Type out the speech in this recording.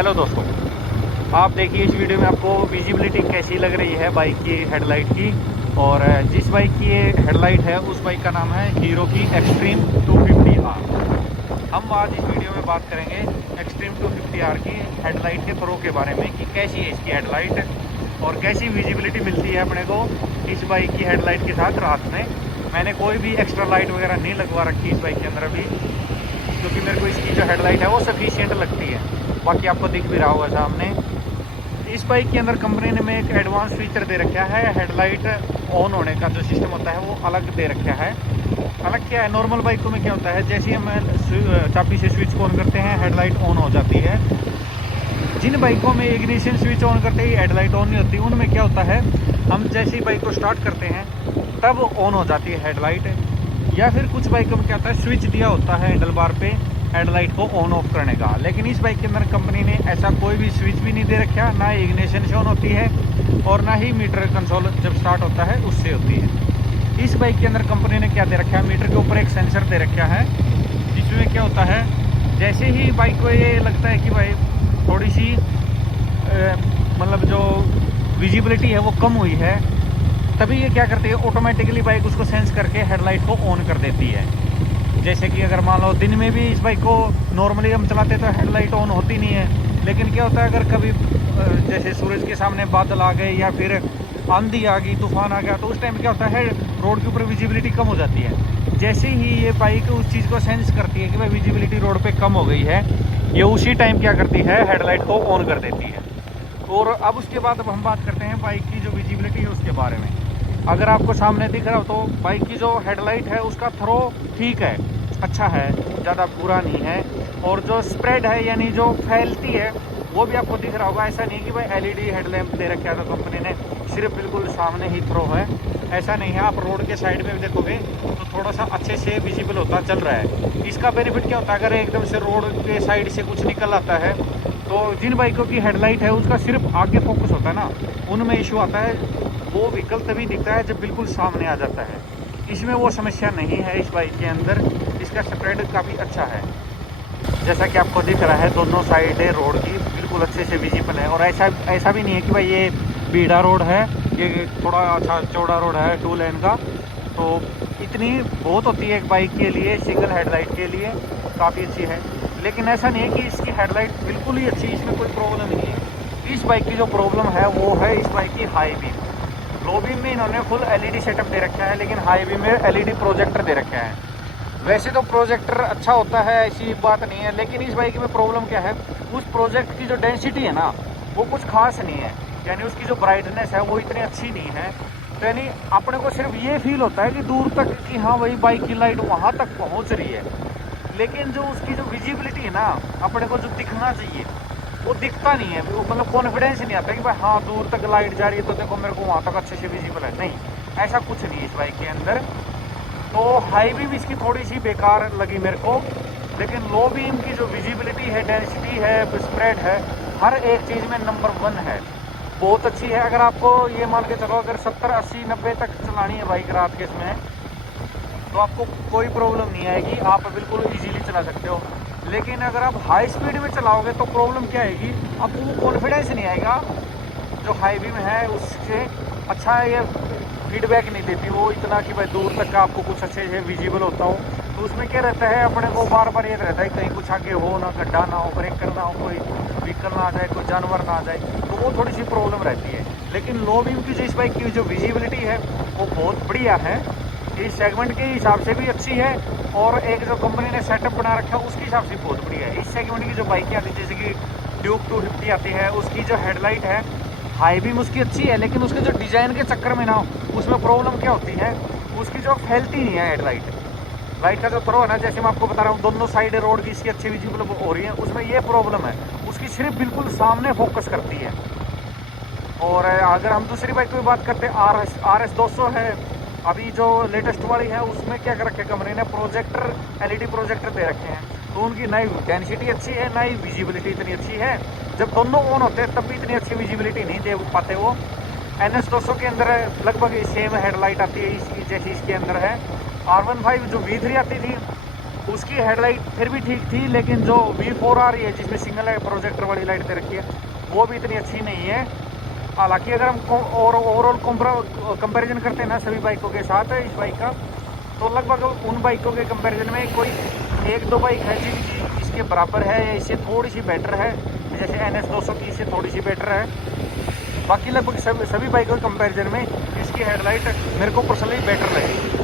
Hello दोस्तों, आप देखिए इस वीडियो में आपको विजिबिलिटी कैसी लग रही है बाइक की हेडलाइट की। और जिस बाइक की ये हेडलाइट है उस बाइक का नाम है हीरो की एक्सट्रीम 250R। हम आज इस वीडियो में बात करेंगे एक्सट्रीम 250R की हेडलाइट के प्रो के बारे में कि कैसी है इसकी हेडलाइट और कैसी विजिबिलिटी मिलती है अपने को इस बाइक की हेडलाइट के साथ रात में। मैंने कोई भी एक्स्ट्रा लाइट वगैरह नहीं लगवा रखी इस बाइक के अंदर अभी, क्योंकि मेरे को इसकी जो हेडलाइट है वो सफिशिएंट लगती है। बाकी आपको दिख भी रहा होगा सामने। इस बाइक के अंदर कंपनी ने में एक एडवांस फीचर दे रखा है, हेडलाइट ऑन होने का जो सिस्टम होता है वो अलग दे रखा है। अलग क्या है, नॉर्मल बाइकों में क्या होता है, जैसे ही हम चाबी से स्विच ऑन करते हैं हेडलाइट ऑन हो जाती है। जिन बाइकों में इग्निशन स्विच ऑन करते ही हेडलाइट ऑन नहीं होती, उनमें क्या होता है, हम जैसे ही बाइक को स्टार्ट करते हैं तब ऑन हो जाती है हेडलाइट। या फिर कुछ बाइकों में क्या होता है, स्विच दिया होता है हैंडल बार पे हेडलाइट को ऑन ऑफ करने का। लेकिन इस बाइक के अंदर कंपनी ने ऐसा कोई भी स्विच भी नहीं दे रखा, ना ही इग्निशन से ऑन होती है और ना ही मीटर कंट्रोल जब स्टार्ट होता है उससे होती है। इस बाइक के अंदर कंपनी ने क्या दे रखा है, मीटर के ऊपर एक सेंसर दे रखा है, जिसमें क्या होता है, जैसे ही बाइक को ये लगता है कि भाई थोड़ी सी मतलब जो विजिबिलिटी है वो कम हुई है, तभी ये क्या करती है, ऑटोमेटिकली बाइक उसको सेंस करके हेडलाइट को ऑन कर देती है। जैसे कि अगर मान लो दिन में भी इस बाइक को नॉर्मली हम चलाते तो हेडलाइट ऑन होती नहीं है, लेकिन क्या होता है अगर कभी जैसे सूरज के सामने बादल आ गए या फिर आंधी आ गई, तूफान आ गया, तो उस टाइम क्या होता है रोड के ऊपर विजिबिलिटी कम हो जाती है। जैसे ही ये बाइक उस चीज़ को सेंस करती है कि भाई विजिबिलिटी रोड पे कम हो गई है, ये उसी टाइम क्या करती है, हेडलाइट को ऑन कर देती है। और अब उसके बाद अब हम बात करते हैं बाइक की जो विजिबिलिटी है उसके बारे में। अगर आपको सामने दिख रहा हो तो बाइक की जो हेडलाइट है उसका थ्रो ठीक है, अच्छा है, ज़्यादा बुरा नहीं है। और जो स्प्रेड है यानी जो फैलती है वो भी आपको दिख रहा होगा। ऐसा नहीं कि भाई एलईडी हेडलैम्प दे रखा है तो कंपनी ने सिर्फ बिल्कुल सामने ही थ्रो है, ऐसा नहीं है। आप रोड के साइड में भी देखोगे तो थोड़ा सा अच्छे से विजिबल होता चल रहा है। इसका बेनिफिट क्या होता है, अगर एकदम से रोड के साइड से कुछ निकल आता है तो जिन बाइकों की हेडलाइट है उसका सिर्फ आगे फोकस होता है ना, उनमें इशू आता है। वो व्हीकल तभी दिखता है जब बिल्कुल सामने आ जाता है। इसमें वो समस्या नहीं है इस बाइक के अंदर, इसका स्प्रेड काफ़ी अच्छा है। जैसा कि आपको दिख रहा है दोनों साइड रोड की बिल्कुल अच्छे से विजिबल है। और ऐसा भी नहीं है कि भाई ये बीड़ा रोड है, ये थोड़ा अच्छा चौड़ा रोड है 2 लेन का, तो इतनी बहुत होती है एक बाइक के लिए, सिंगल हेडलाइट के लिए काफ़ी अच्छी है। लेकिन ऐसा नहीं है कि इसकी हेडलाइट बिल्कुल ही अच्छी, इसमें कोई प्रॉब्लम नहीं है। इस बाइक की जो प्रॉब्लम है वो है इस बाइक की हाई बीम। लो बीम में इन्होंने फुल एलईडी सेटअप दे रखा है, लेकिन हाई बीम में एलईडी प्रोजेक्टर दे रखा है। वैसे तो प्रोजेक्टर अच्छा होता है, ऐसी बात नहीं है, लेकिन इस बाइक में प्रॉब्लम क्या है, उस प्रोजेक्ट की जो डेंसिटी है ना वो कुछ खास नहीं है, यानी उसकी जो ब्राइटनेस है वो इतनी अच्छी नहीं है। तो यानी अपने को सिर्फ ये फील होता है कि दूर तक कि हाँ वही बाइक की लाइट वहाँ तक पहुँच रही है, लेकिन जो उसकी जो विजिबिलिटी है ना, अपने को जो दिखना चाहिए वो दिखता नहीं है। वो मतलब कॉन्फिडेंस नहीं आता कि भाई हाँ दूर तक लाइट जा रही है तो देखो मेरे को वहाँ तक अच्छे से विजिबल है, नहीं, ऐसा कुछ नहीं है इस बाइक के अंदर। तो हाई बीम इसकी थोड़ी सी बेकार लगी मेरे को, लेकिन लो बीम की जो विजिबिलिटी है, डेंसिटी है, स्प्रेड है, हर एक चीज़ में नंबर 1 है, बहुत अच्छी है। अगर आपको ये मान के चलो अगर 70, 80, 90 तक चलानी है बाइक रात के इसमें, तो आपको कोई प्रॉब्लम नहीं आएगी, आप बिल्कुल इजीली चला सकते हो। लेकिन अगर आप हाई स्पीड में चलाओगे तो प्रॉब्लम क्या आएगी, आपको वो कॉन्फिडेंस नहीं आएगा जो हाई बीम है उससे अच्छा है। ये फीडबैक नहीं देती वो इतना कि भाई दूर तक का आपको कुछ अच्छे से विजिबल होता हो। तो उसमें क्या रहता है, अपने को बार बार ये रहता है कहीं कुछ आगे हो ना, गड्ढा ना हो, ब्रेक करना हो, कोई व्हीकल ना आ जाए, कोई जानवर ना आ जाए, तो वो थोड़ी सी प्रॉब्लम रहती है। लेकिन लो बीम की जो इस बाइक की जो विजिबिलिटी है वो बहुत बढ़िया है, इस सेगमेंट के हिसाब से भी अच्छी है, और एक जो कंपनी ने सेटअप बना रखा है उसके हिसाब से बहुत बढ़िया है। इस सेगमेंट की जो बाइकें आती है जैसे कि ड्यूक 250 आती है, उसकी जो हेडलाइट है, हाई बीम उसकी अच्छी है, लेकिन उसके जो डिज़ाइन के चक्कर में ना उसमें प्रॉब्लम क्या होती है, उसकी जो फैलती नहीं है हेडलाइट, लाइट का जो थ्रो है ना, जैसे मैं आपको बता रहा हूँ दोनों साइड रोड की इसकी अच्छी विजिबल हो रही है, उसमें ये प्रॉब्लम है, उसकी सिर्फ बिल्कुल सामने फोकस करती है। और अगर हम दूसरी बाइक की बात करते हैं, RS 200 है अभी जो लेटेस्ट वाली है, उसमें क्या कर रखे कंपनी ने, प्रोजेक्टर एलईडी प्रोजेक्टर दे रखे हैं, तो उनकी ना ही डेंसिटी अच्छी है ना ही विजिबिलिटी इतनी अच्छी है। जब दोनों ऑन होते हैं तब भी इतनी अच्छी विजिबिलिटी नहीं दे पाते वो। NS 200 के अंदर लगभग सेम हेडलाइट आती है इसकी जैसी इसके अंदर है। R15 जो V3 आती थी उसकी हेडलाइट फिर भी ठीक थी, लेकिन जो V4 आ रही है जिसमें सिंगल प्रोजेक्टर वाली लाइट दे रखी है वो भी इतनी अच्छी नहीं है। हालांकि अगर हम ओवरऑल कंपैरिजन करते हैं ना सभी बाइकों के साथ इस बाइक का, तो लगभग उन बाइकों के कंपैरिजन में कोई एक दो बाइक है जिनकी इसके बराबर है या इससे थोड़ी सी बेटर है, जैसे NS 200 की इससे थोड़ी सी बेटर है। बाकी लगभग सभी बाइकों के कंपैरिजन में इसकी हेडलाइट मेरे को पर्सनली बेटर लगी।